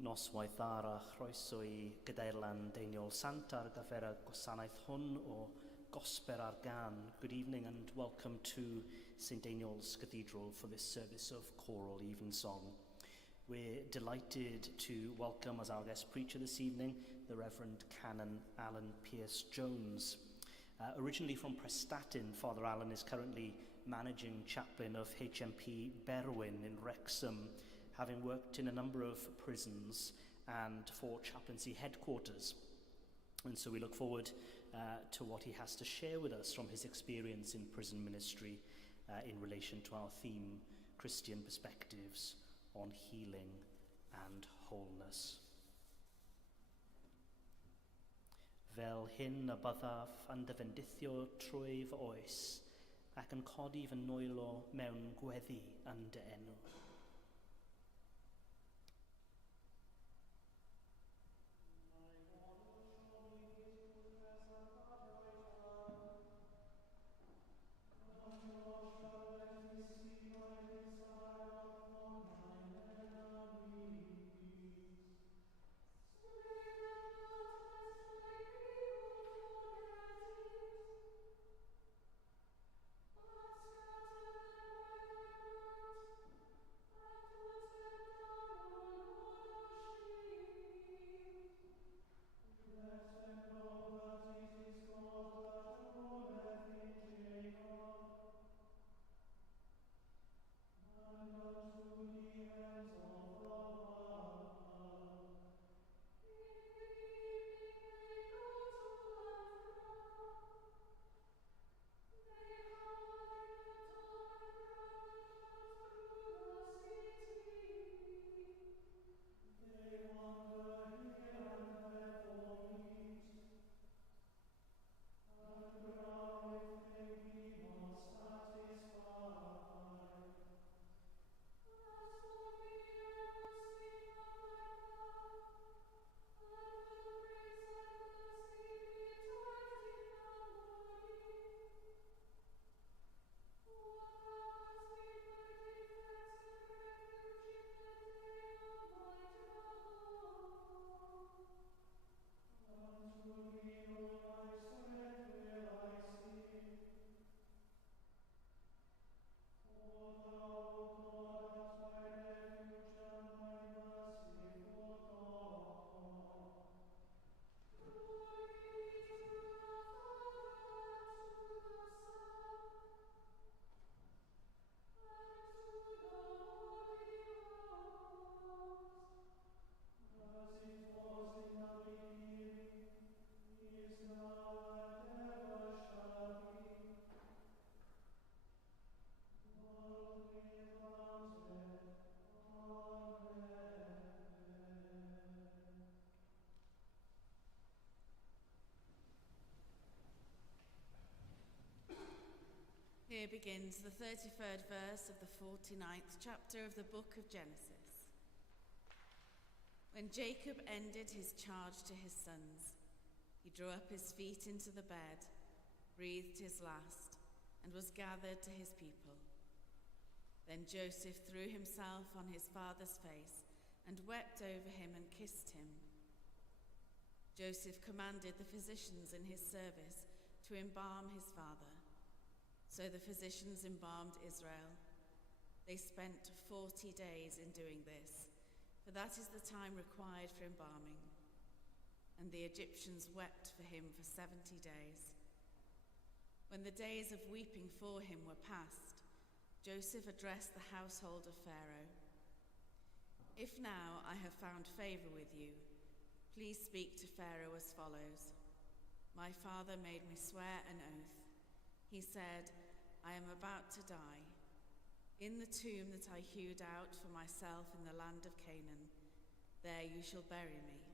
Noswaith arall chroeso I Gydairlan Deiniol Sant ar gyfer y gwasanaeth hwn o Gosber ar Gan. Good evening and welcome to St Deiniol's Cathedral for this service of Choral Evensong. We're delighted to welcome as our guest preacher this evening the Reverend Canon Alan Pierce-Jones. Originally from Prestatyn, Father Alan is currently managing chaplain of HMP Berwyn in Wrexham, having worked in a number of prisons and for chaplaincy headquarters. And so we look forward to what he has to share with us from his experience in prison ministry in relation to our theme, Christian Perspectives on Healing and Wholeness. Fel hyn y byddaf yn dyfendithio trwy fy oes ac yn codi fy nwylo mewn gweddi yn dy enw. Here begins the 33rd verse of the 49th chapter of the book of Genesis. When Jacob ended his charge to his sons, he drew up his feet into the bed, breathed his last, and was gathered to his people. Then Joseph threw himself on his father's face and wept over him and kissed him. Joseph commanded the physicians in his service to embalm his father. So the physicians embalmed Israel. They spent 40 days in doing this, for that is the time required for embalming. And the Egyptians wept for him for 70 days. When the days of weeping for him were past, Joseph addressed the household of Pharaoh. If now I have found favor with you, please speak to Pharaoh as follows. My father made me swear an oath. He said, I am about to die. In the tomb that I hewed out for myself in the land of Canaan, there you shall bury me.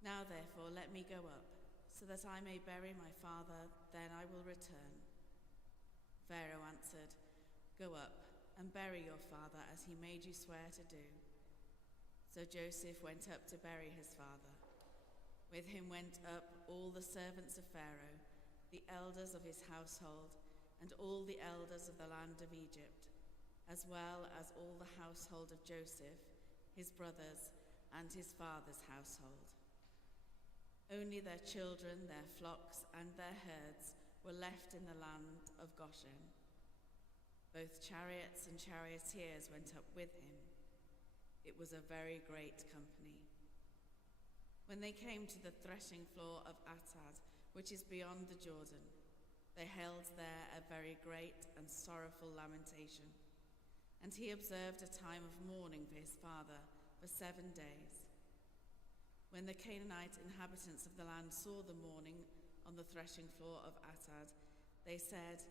Now therefore let me go up, so that I may bury my father, then I will return. Pharaoh answered, Go up and bury your father as he made you swear to do. So Joseph went up to bury his father. With him went up all the servants of Pharaoh, the elders of his household, and all the elders of the land of Egypt, as well as all the household of Joseph, his brothers, and his father's household. Only their children, their flocks, and their herds were left in the land of Goshen. Both chariots and charioteers went up with him. It was a very great company. When they came to the threshing floor of Atad, which is beyond the Jordan, they held there a very great and sorrowful lamentation. And he observed a time of mourning for his father for 7 days. When the Canaanite inhabitants of the land saw the mourning on the threshing floor of Atad, they said,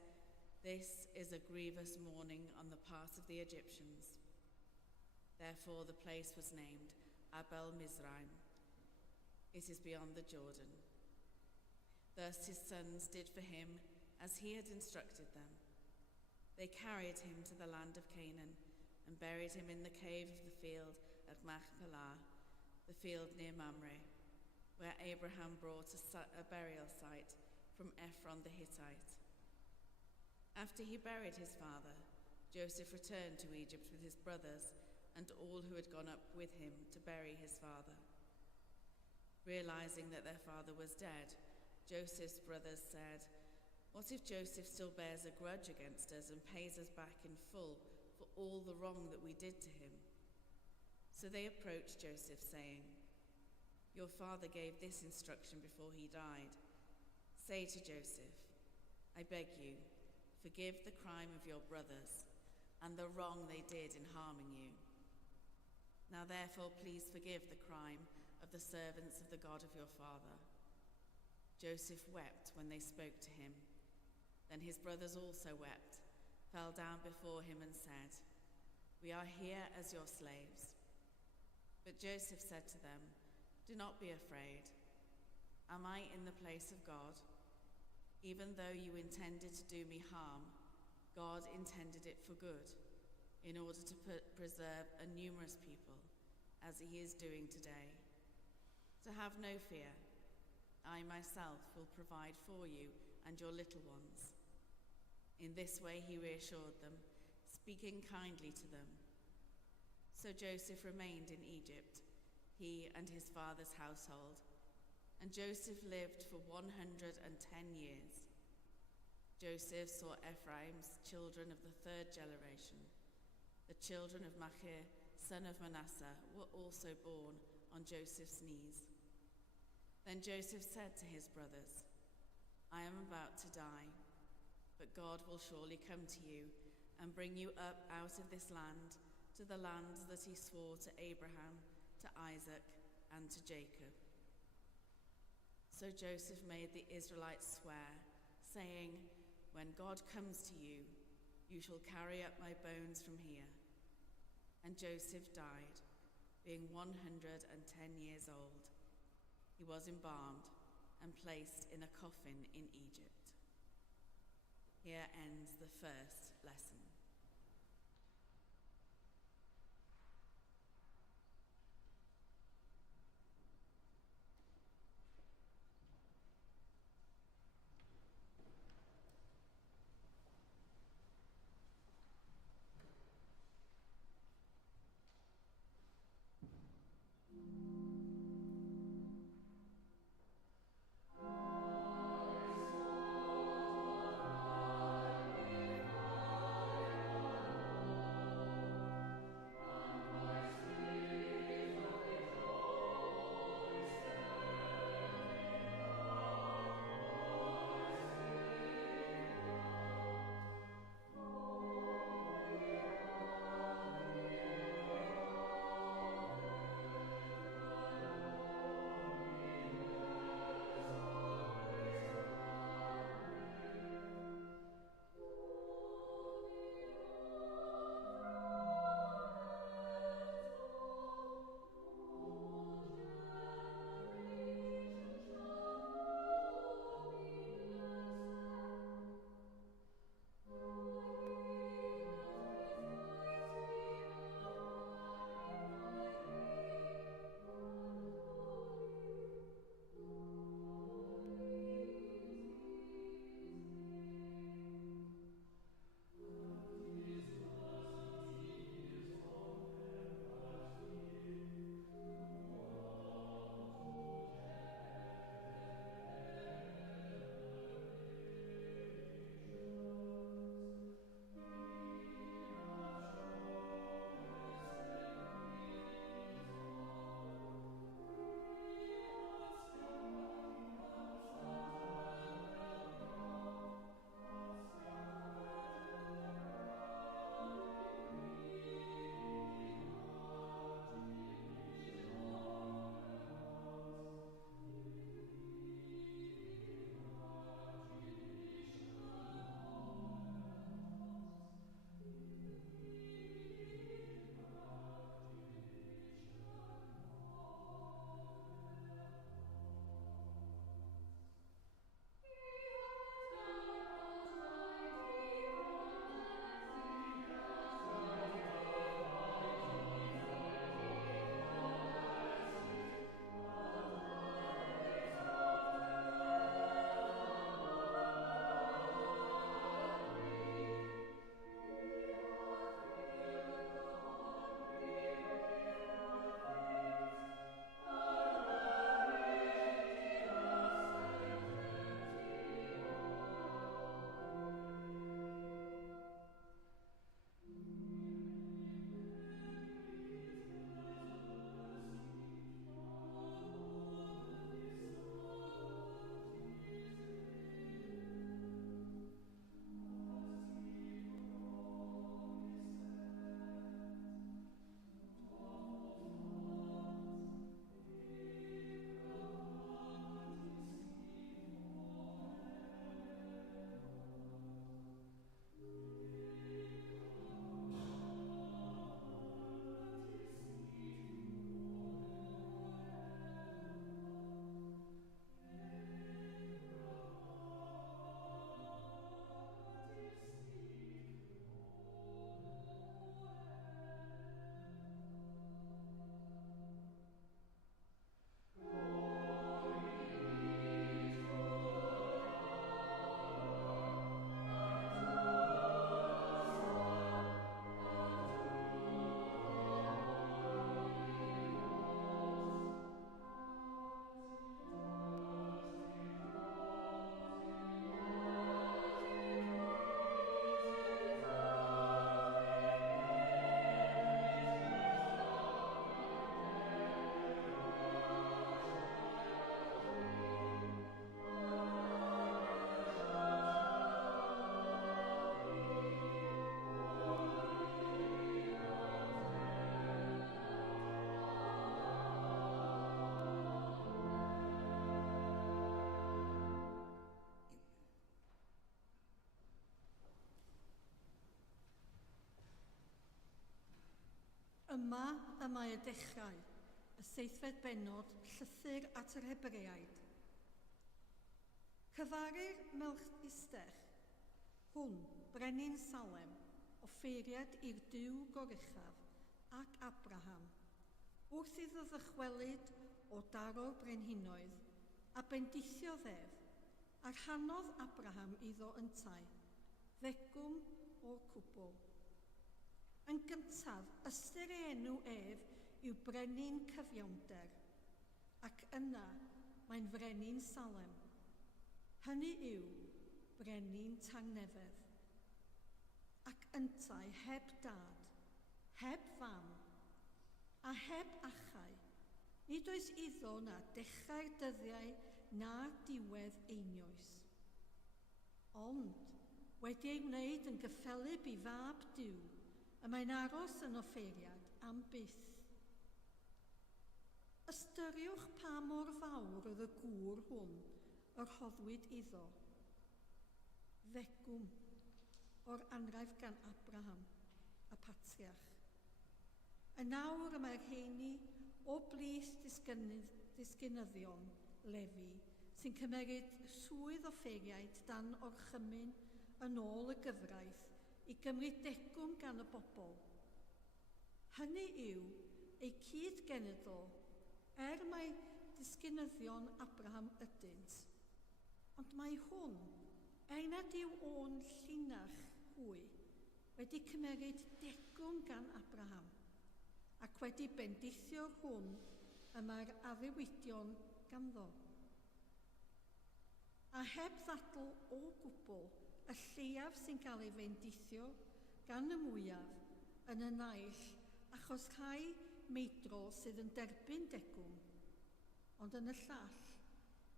"This is a grievous mourning on the part of the Egyptians." Therefore the place was named Abel Mizraim. It is beyond the Jordan. Thus his sons did for him as he had instructed them. They carried him to the land of Canaan and buried him in the cave of the field at Machpelah, the field near Mamre, where Abraham brought a burial site from Ephron the Hittite. After he buried his father, Joseph returned to Egypt with his brothers and all who had gone up with him to bury his father. Realizing that their father was dead, Joseph's brothers said, "What if Joseph still bears a grudge against us and pays us back in full for all the wrong that we did to him?" So they approached Joseph, saying, "Your father gave this instruction before he died. Say to Joseph, 'I beg you, forgive the crime of your brothers and the wrong they did in harming you. Now therefore please forgive the crime of the servants of the God of your father.' Joseph wept when they spoke to him. Then his brothers also wept, fell down before him and said, 'We are here as your slaves.' But Joseph said to them, 'Do not be afraid. Am I in the place of God? Even though you intended to do me harm, God intended it for good, in order to preserve a numerous people, as he is doing today. So have no fear. I myself will provide for you and your little ones.' In this way he reassured them, speaking kindly to them. So Joseph remained in Egypt, he and his father's household, and Joseph lived for 110 years. Joseph saw Ephraim's children of the 3rd generation. The children of Machir, son of Manasseh, were also born on Joseph's knees. Then Joseph said to his brothers, 'I am about to die, but God will surely come to you and bring you up out of this land to the land that he swore to Abraham, to Isaac, and to Jacob.' So Joseph made the Israelites swear, saying, 'When God comes to you, you shall carry up my bones from here.' And Joseph died, being 110 years old. He was embalmed and placed in a coffin in Egypt. Here ends the first lesson. Yma y mae y dechrau, y seithfed bennod llythyr at yr Hebreaid. Cyfarir Melchistech, hwn, brenin Salem, offeiriad i'r Duw goruchaf, ac Abraham, wrth iddo ddychwelyd o daro'r brenhinoedd, a bendithiodd ef, a rhannodd Abraham iddo yntai, ddegwm o'r cwbl. Yn gyntaf, ystyr ei enw ef yw brenin cyfiawnder, ac yna mae'n frenin Salem. Hynny yw brenin tangnefedd. Ac yntai heb dad, heb fam, a heb achau, nid oes iddo na dechrau'r dyddiau na diwedd einioes. Ond wedi ei wneud yn gyffelyb i fab Duw, y mae'n aros yn offeiriad am byth. Ystyriwch pa mor fawr oedd y gŵr hwn yr rhoddwyd iddo. Ddegwm o'r anraif gan Abraham, a patriarch. Y nawr y mae'r rheini o blith disgynyddion Lefi sy'n cymeryd swydd offeiriaid dan orchymyn yn ôl y gyfraith i gymryd degwm gan y bobl. Hynny yw ei cyd-genedl mae disgynyddion Abraham ydynt. Ond mae hwn, nad yw o'n llinach hwy, wedi cymeryd degwm gan Abraham ac wedi bendithio hwn mae'r addewidion ganddo. A heb ddadl o gwbl, y lleiaf sy'n cael ei bendithio gan y mwyaf yn y naill achos rhai meidro sydd yn derbyn degwm, ond yn y llall,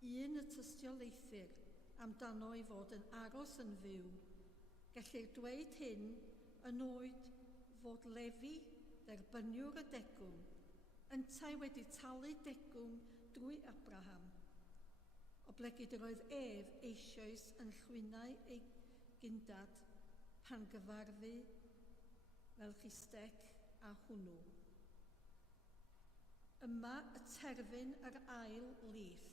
un y tystiolaethir amdano ei fod yn aros yn fyw, gellir dweud hyn yn oed fod Lefi, dderbyniwr y degwm, yntai wedi talu degwm drwy Abraham, o blegyd yr oedd ef eisoes yn llwynau ei gyndad pan gyfarfu Melchistec a hwnnw. Yma y terfyn yr ail lith.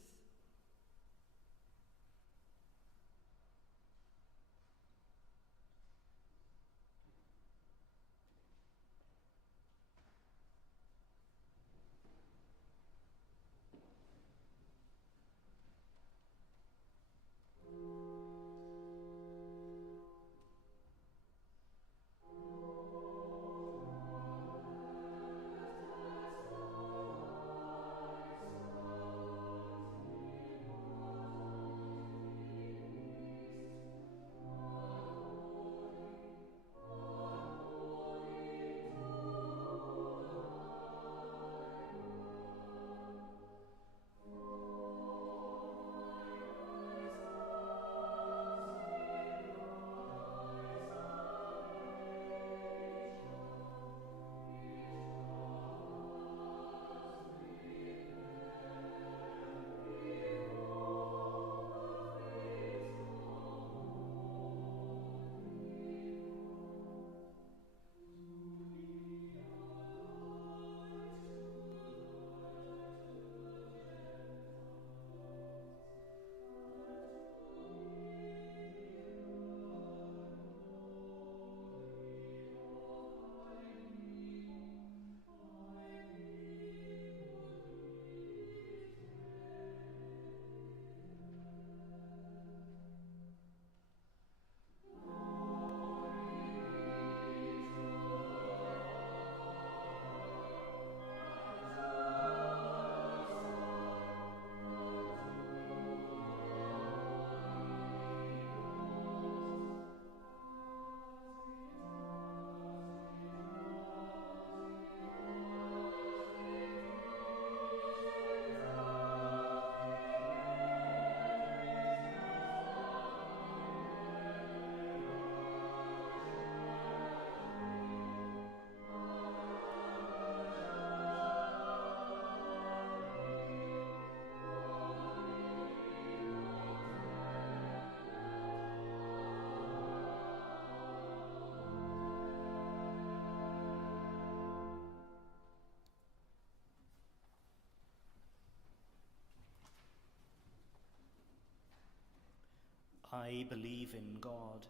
I believe in God,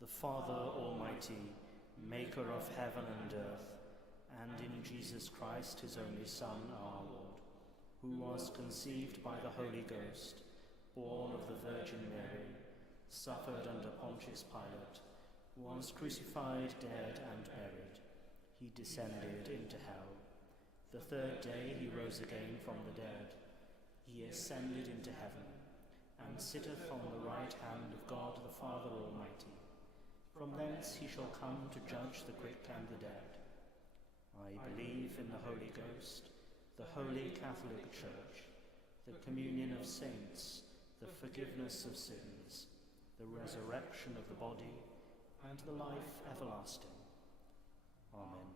the Father Almighty, maker of heaven and earth, and in Jesus Christ, his only Son, our Lord, who was conceived by the Holy Ghost, born of the Virgin Mary, suffered under Pontius Pilate, was crucified, dead, and buried. He descended into hell. The third day he rose again from the dead. He ascended into heaven, and sitteth on the right hand of God the Father Almighty. From thence he shall come to judge the quick and the dead. I believe in the Holy Ghost, the Holy Catholic Church, the communion of saints, the forgiveness of sins, the resurrection of the body, and the life everlasting. Amen.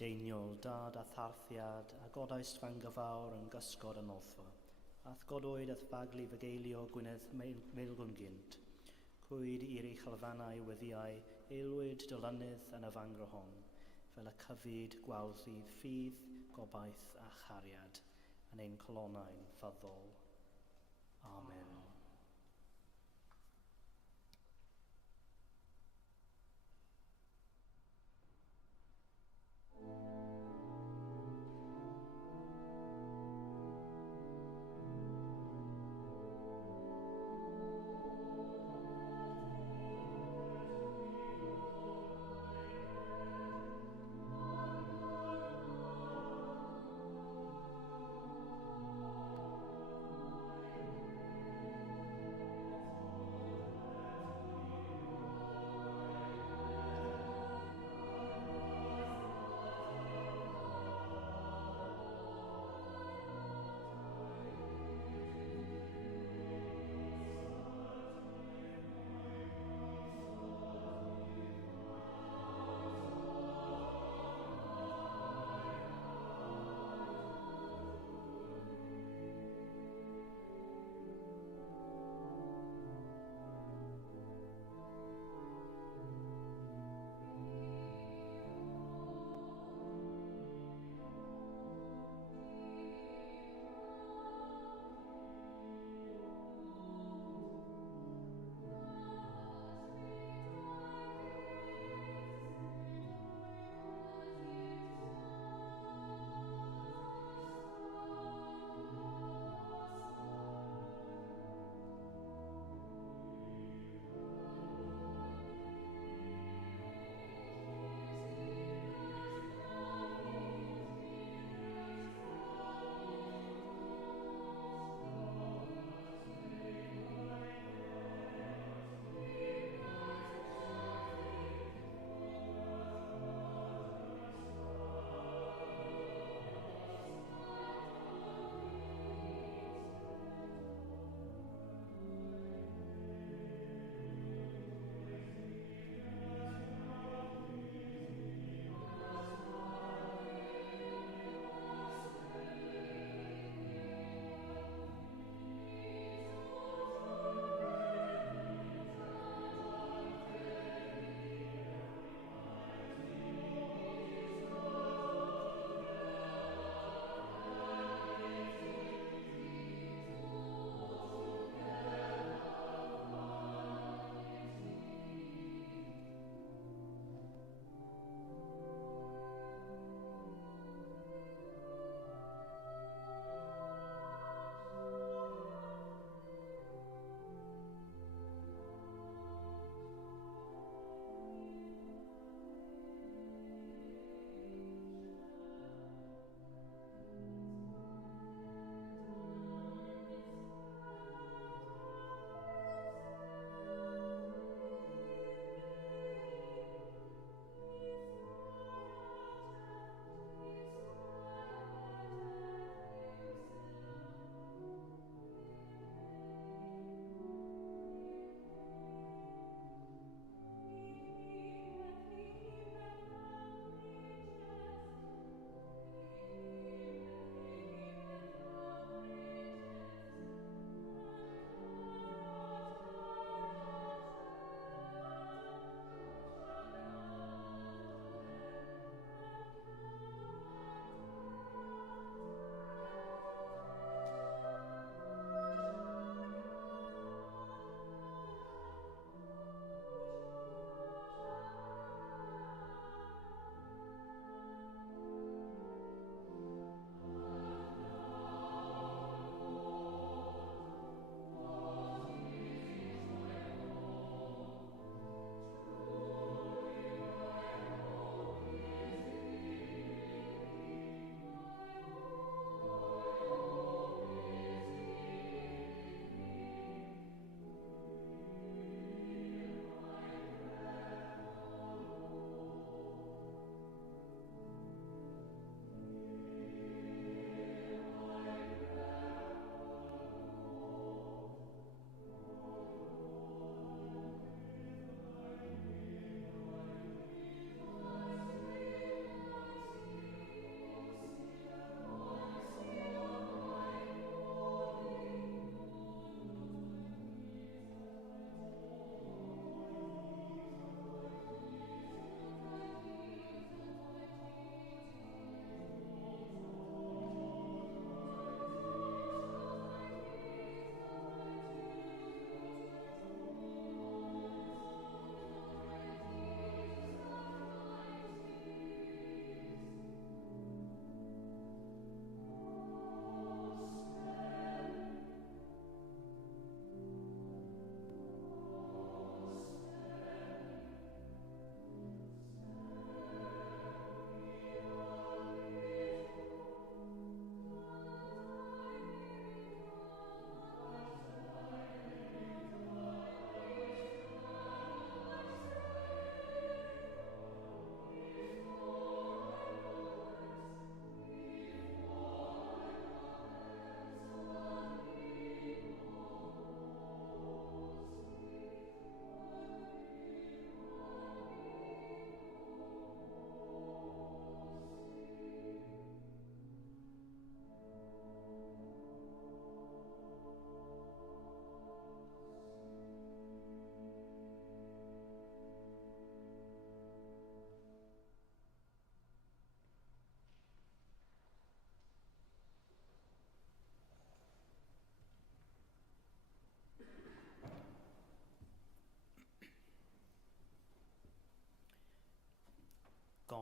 Deiniol dad a tharthiad a godaist fan gyfawr yn gysgod yn olfa. Ath godwyd ath baglu fygeilio Gwynedd Meilgwn gynt. Cwyd i'r eich alfanau weddiau eilwyd dylynydd yn y fangro hon, fel y cyfyd gwawddydd ffydd, gobaith a chariad yn ein colonnau'n fyddol. Amen.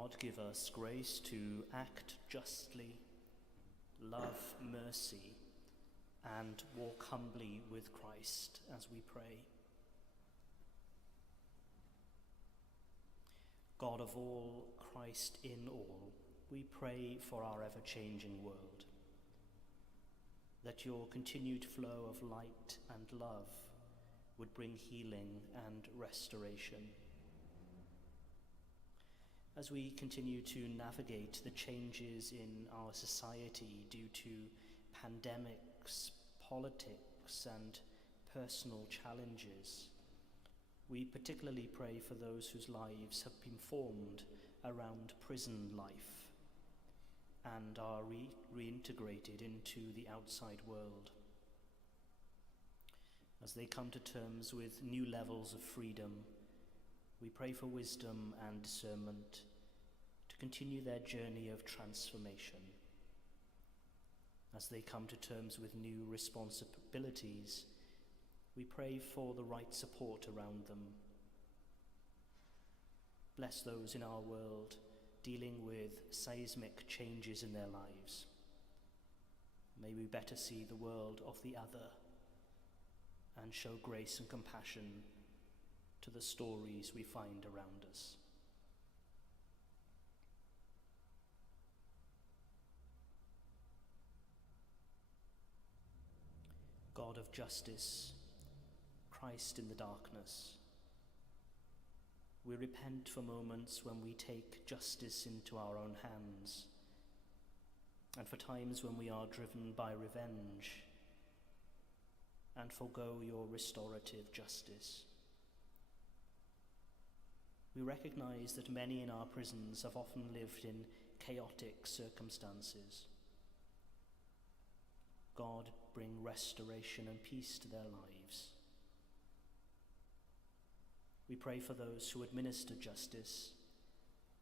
God, give us grace to act justly, love mercy, and walk humbly with Christ as we pray. God of all, Christ in all, we pray for our ever-changing world, that your continued flow of light and love would bring healing and restoration. As we continue to navigate the changes in our society due to pandemics, politics, and personal challenges, we particularly pray for those whose lives have been formed around prison life and are reintegrated into the outside world. As they come to terms with new levels of freedom, we pray for wisdom and discernment to continue their journey of transformation. As they come to terms with new responsibilities, we pray for the right support around them. Bless those in our world dealing with seismic changes in their lives. May we better see the world of the other and show grace and compassion to the stories we find around us. God of justice, Christ in the darkness, we repent for moments when we take justice into our own hands, and for times when we are driven by revenge and forego your restorative justice. We recognize that many in our prisons have often lived in chaotic circumstances. God, bring restoration and peace to their lives. We pray for those who administer justice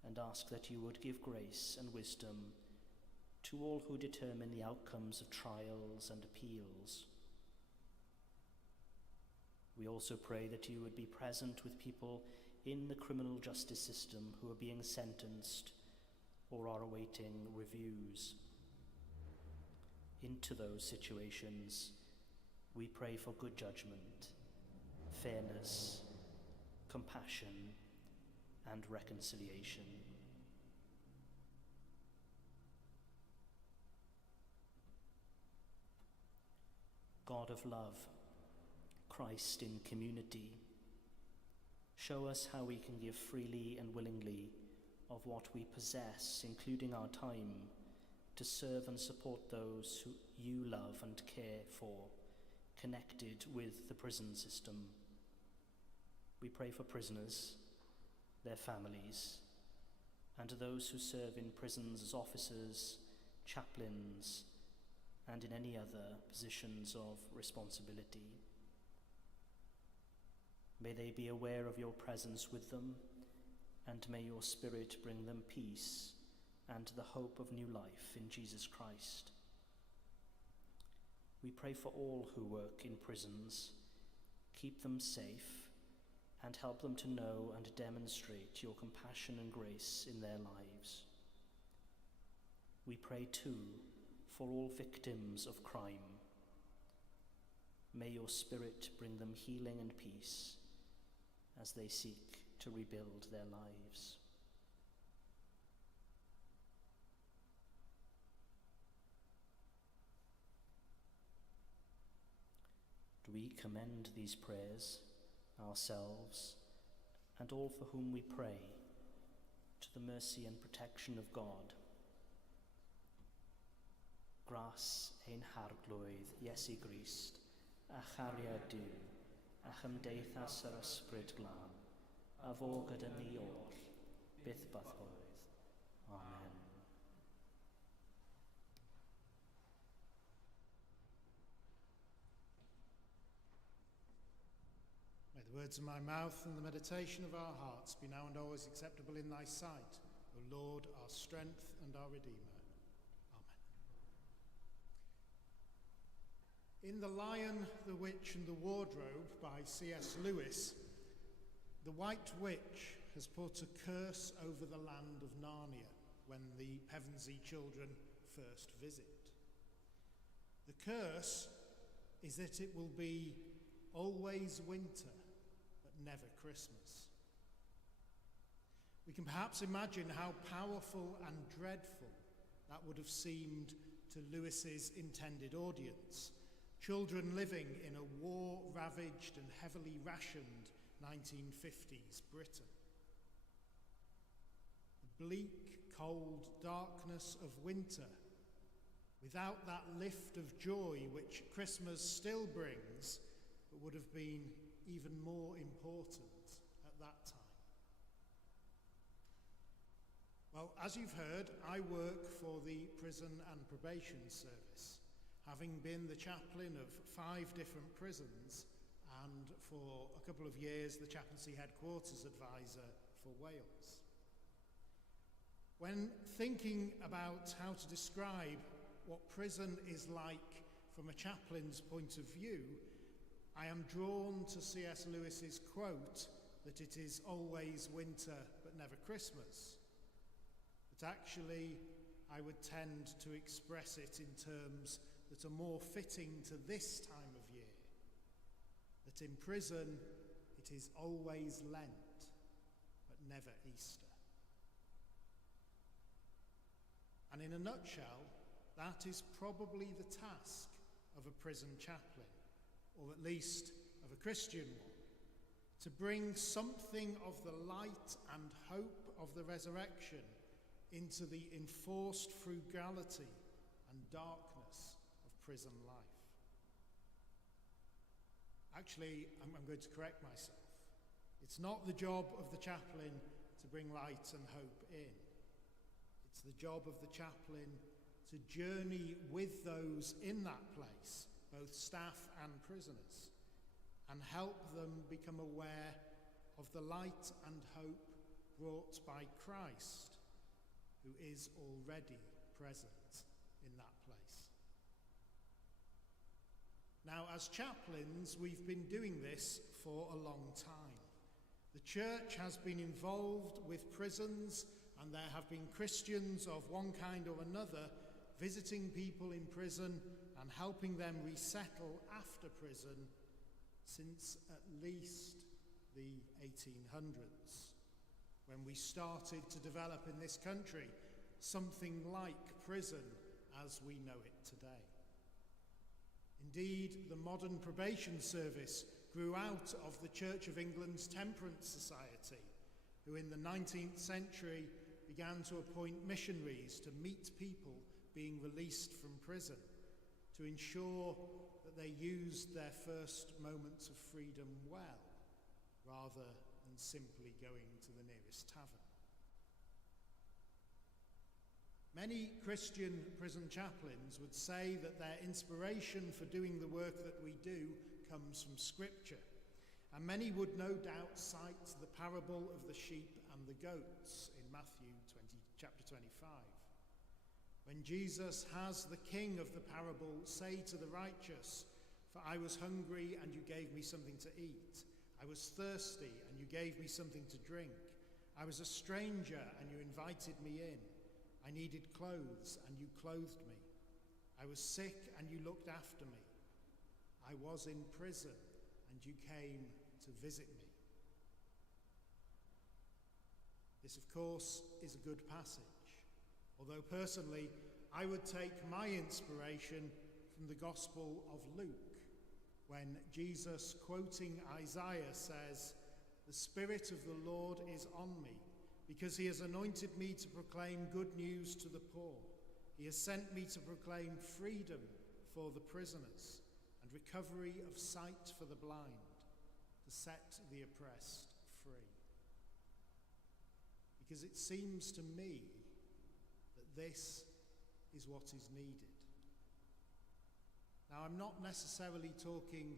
and ask that you would give grace and wisdom to all who determine the outcomes of trials and appeals. We also pray that you would be present with people in the criminal justice system who are being sentenced or are awaiting reviews. Into those situations, we pray for good judgment, fairness, compassion, and reconciliation. God of love, Christ in community, show us how we can give freely and willingly of what we possess, including our time, to serve and support those who you love and care for, connected with the prison system. We pray for prisoners, their families, and those who serve in prisons as officers, chaplains, and in any other positions of responsibility. May they be aware of your presence with them, and may your Spirit bring them peace and the hope of new life in Jesus Christ. We pray for all who work in prisons. Keep them safe and help them to know and demonstrate your compassion and grace in their lives. We pray too for all victims of crime. May your Spirit bring them healing and peace as they seek to rebuild their lives. We commend these prayers, ourselves, and all for whom we pray, to the mercy and protection of God. Gras ein harglwydd Iesu Grist, a chariad Duw, a chymdeithas yr ysbryd glân, a fo gyda ni oll, byth bythoedd. Amen. May the words of my mouth and the meditation of our hearts be now and always acceptable in thy sight, O Lord, our strength and our Redeemer. Amen. In The Lion, the Witch and the Wardrobe by C.S. Lewis, the White Witch has put a curse over the land of Narnia when the Pevensey children first visit. The curse is that it will be always winter, but never Christmas. We can perhaps imagine how powerful and dreadful that would have seemed to Lewis's intended audience, children living in a war-ravaged and heavily rationed 1950s Britain. The bleak, cold darkness of winter, without that lift of joy which Christmas still brings, but would have been even more important at that time. Well, as you've heard, I work for the Prison and Probation Service, having been the chaplain of 5 different prisons and for a couple of years the chaplaincy headquarters advisor for Wales. When thinking about how to describe what prison is like from a chaplain's point of view, I am drawn to C.S. Lewis's quote that it is always winter but never Christmas. But actually, I would tend to express it in terms that are more fitting to this time of year. That in prison, it is always Lent, but never Easter. And in a nutshell, that is probably the task of a prison chaplain, or at least of a Christian one, to bring something of the light and hope of the resurrection into the enforced frugality and darkness of prison life. Actually, I'm going to correct myself. It's not the job of the chaplain to bring light and hope in. It's the job of the chaplain to journey with those in that place, both staff and prisoners, and help them become aware of the light and hope brought by Christ, who is already present in that place. Now, as chaplains, we've been doing this for a long time. The church has been involved with prisons, and there have been Christians of one kind or another visiting people in prison and helping them resettle after prison since at least the 1800s, when we started to develop in this country something like prison as we know it today. Indeed, the modern probation service grew out of the Church of England's Temperance Society, who in the 19th century began to appoint missionaries to meet people being released from prison, to ensure that they used their first moments of freedom well, rather than simply going to the nearest tavern. Many Christian prison chaplains would say that their inspiration for doing the work that we do comes from Scripture, and many would no doubt cite the parable of the sheep and the goats in Matthew chapter 25. When Jesus has the king of the parable say to the righteous, "For I was hungry and you gave me something to eat. I was thirsty and you gave me something to drink. I was a stranger and you invited me in. I needed clothes and you clothed me. I was sick and you looked after me. I was in prison and you came to visit me." This, of course, is a good passage, although personally I would take my inspiration from the Gospel of Luke, when Jesus, quoting Isaiah, says, "The Spirit of the Lord is on me, because he has anointed me to proclaim good news to the poor. He has sent me to proclaim freedom for the prisoners and recovery of sight for the blind, to set the oppressed free." Because it seems to me that this is what is needed. Now, I'm not necessarily talking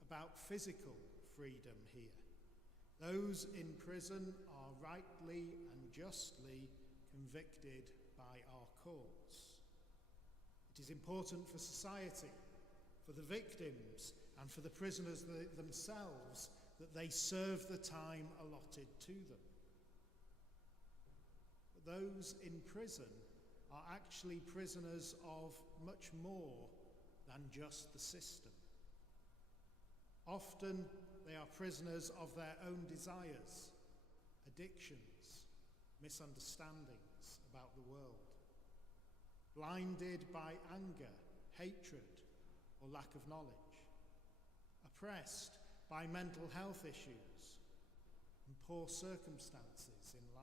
about physical freedom here. Those in prison are rightly and justly convicted by our courts. It is important for society, for the victims, and for the prisoners themselves that they serve the time allotted to them. But those in prison are actually prisoners of much more than just the system. Often they are prisoners of their own desires, addictions, misunderstandings about the world, blinded by anger, hatred, or lack of knowledge, oppressed by mental health issues and poor circumstances in life.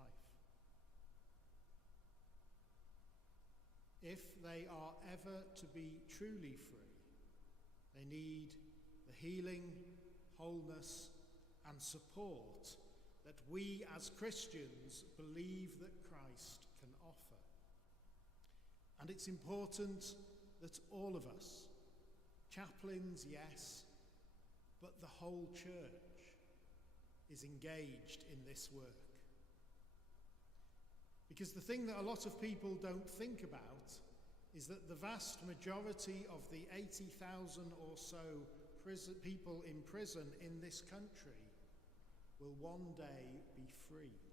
If they are ever to be truly free, they need the healing, wholeness, and support that we as Christians believe that Christ can offer. And it's important that all of us, chaplains, yes, but the whole church is engaged in this work. Because the thing that a lot of people don't think about is that the vast majority of the 80,000 or so people in prison in this country will one day be freed.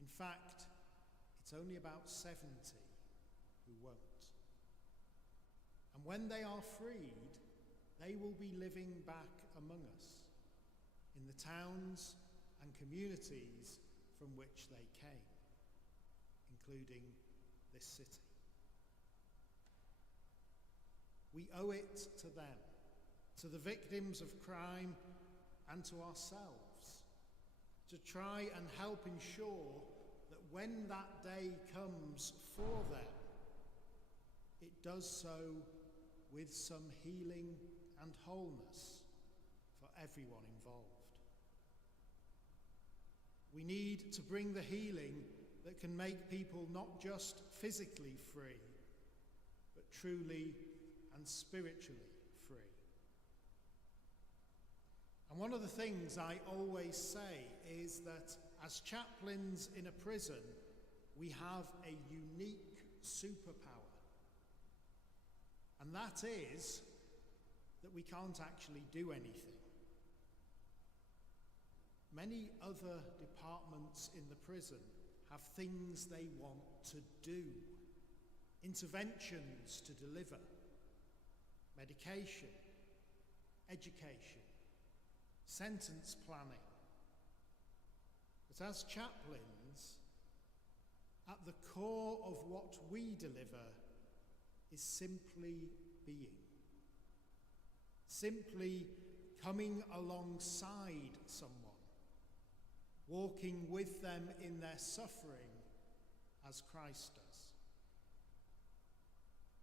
In fact, it's only about 70 who won't. And when they are freed, they will be living back among us in the towns and communities from which they came, including this city. We owe it to them, to the victims of crime, and to ourselves, to try and help ensure that when that day comes for them, it does so with some healing and wholeness for everyone involved. We need to bring the healing that can make people not just physically free, but truly and spiritually free. And one of the things I always say is that as chaplains in a prison, we have a unique superpower. And that is that we can't actually do anything. Many other departments in the prison have things they want to do, interventions to deliver, medication, education, sentence planning. But as chaplains, at the core of what we deliver is simply being. Simply coming alongside someone, walking with them in their suffering as Christ does.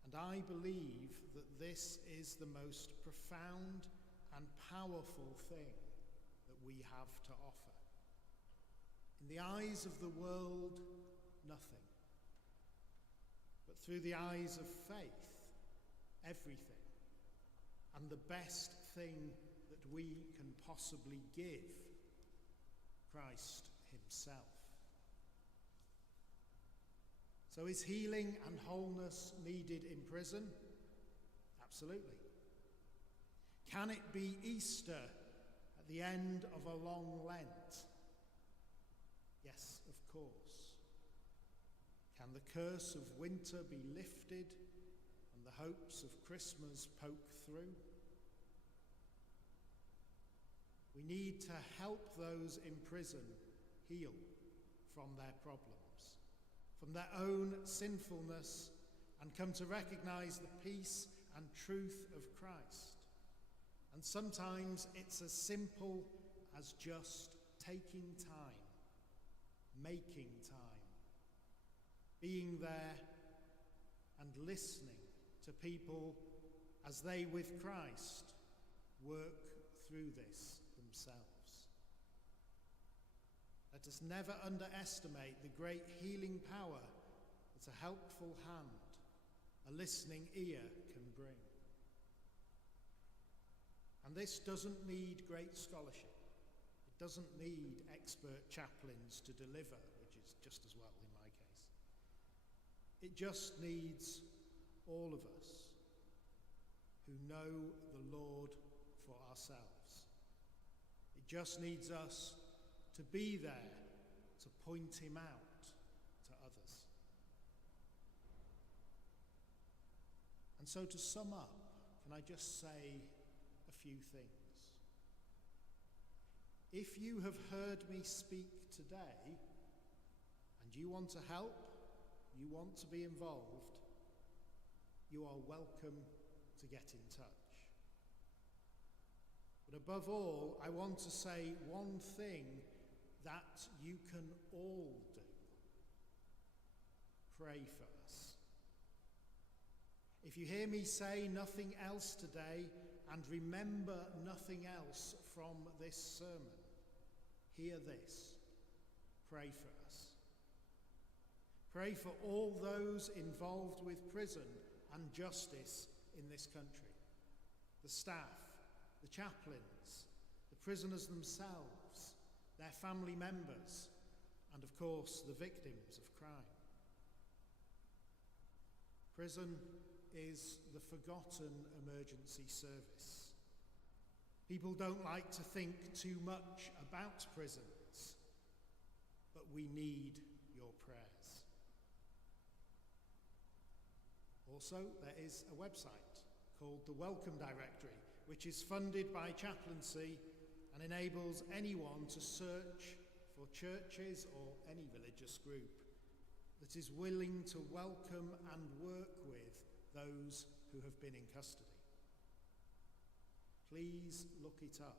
And I believe that this is the most profound and powerful thing that we have to offer. In the eyes of the world, nothing. But through the eyes of faith, everything. And the best thing that we can possibly give, Christ himself. So is healing and wholeness needed in prison? Absolutely. Can it be Easter at the end of a long Lent? Yes, of course. Can the curse of winter be lifted and the hopes of Christmas poke through? We need to help those in prison heal from their problems, from their own sinfulness, and come to recognize the peace and truth of Christ. And sometimes it's as simple as just taking time, making time, being there and listening to people as they, with Christ, work through this themselves. Let us never underestimate the great healing power that a helpful hand, a listening ear can bring. And this doesn't need great scholarship. It doesn't need expert chaplains to deliver, which is just as well in my case. It just needs all of us who know the Lord for ourselves. It just needs us to be there, to point him out, And so to sum up, can I just say a few things? If you have heard me speak today, and you want to help, you want to be involved, you are welcome to get in touch. But above all, I want to say one thing that you can all do. Pray for us. If you hear me say nothing else today, and remember nothing else from this sermon, hear this. Pray for us. Pray for all those involved with prison and justice in this country. The staff, the chaplains, the prisoners themselves, their family members, and of course the victims of crime. Prison is the forgotten emergency service. People don't like to think too much about prisons, but we need your prayers. Also, there is a website called the Welcome Directory, which is funded by chaplaincy and enables anyone to search for churches or any religious group that is willing to welcome and work with those who have been in custody. Please look it up.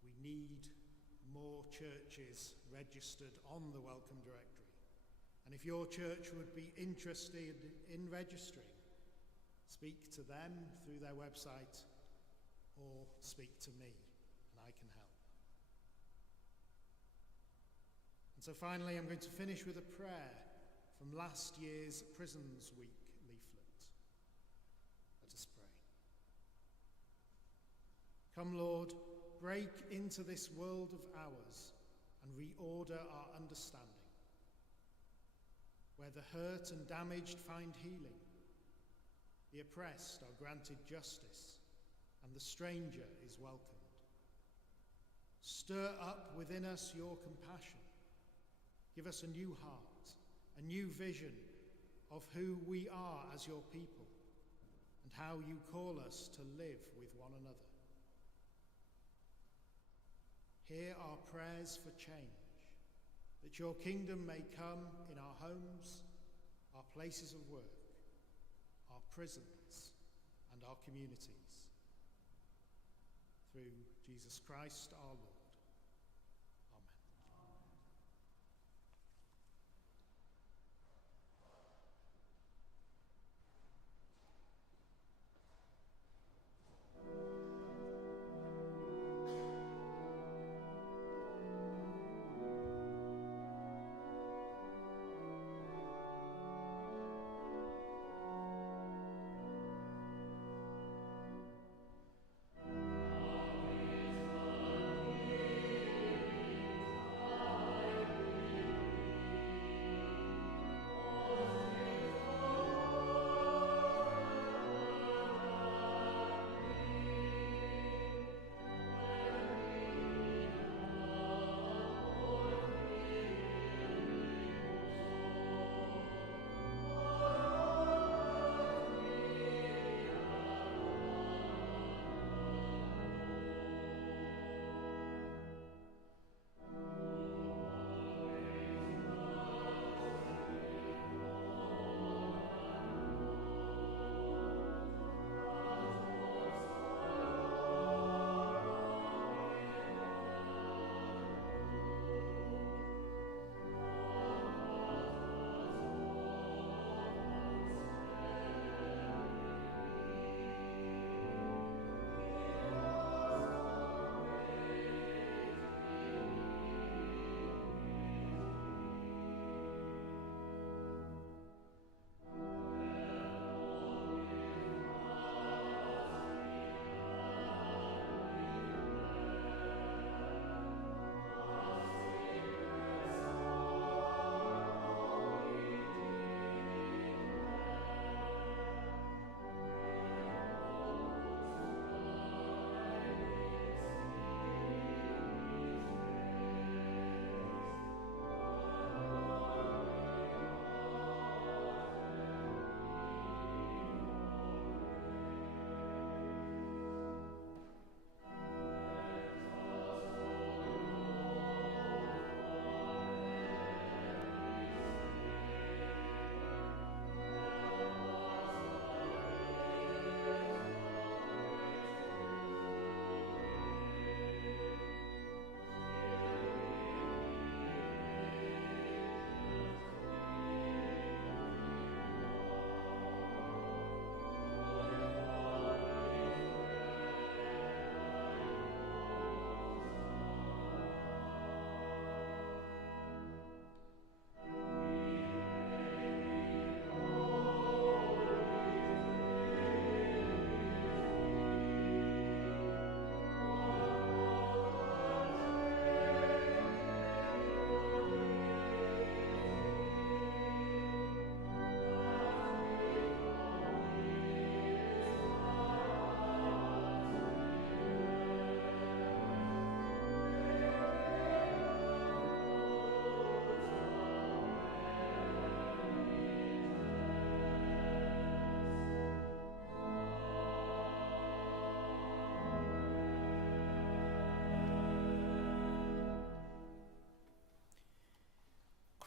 We need more churches registered on the Welcome Directory. And if your church would be interested in registering, speak to them through their website or speak to me and I can help. And so finally, I'm going to finish with a prayer from last year's Prisons Week leaflet. Let us pray. Come, Lord, break into this world of ours and reorder our understanding. Where the hurt and damaged find healing, the oppressed are granted justice, and the stranger is welcomed. Stir up within us your compassion. Give us a new heart, a new vision of who we are as your people, and how you call us to live with one another. Hear our prayers for change, that your kingdom may come in our homes, our places of work, our prisons, and our communities. Through Jesus Christ our Lord.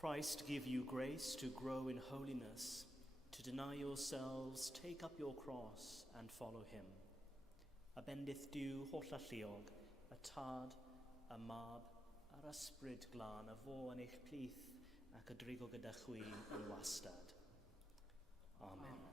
Christ give you grace to grow in holiness, to deny yourselves, take up your cross and follow him. A bendith Dyw holl alluog, y tad, y mab, a'r ysbryd glân, y fo yn eich plith ac y drigo gyda chwi yn wastad. Amen.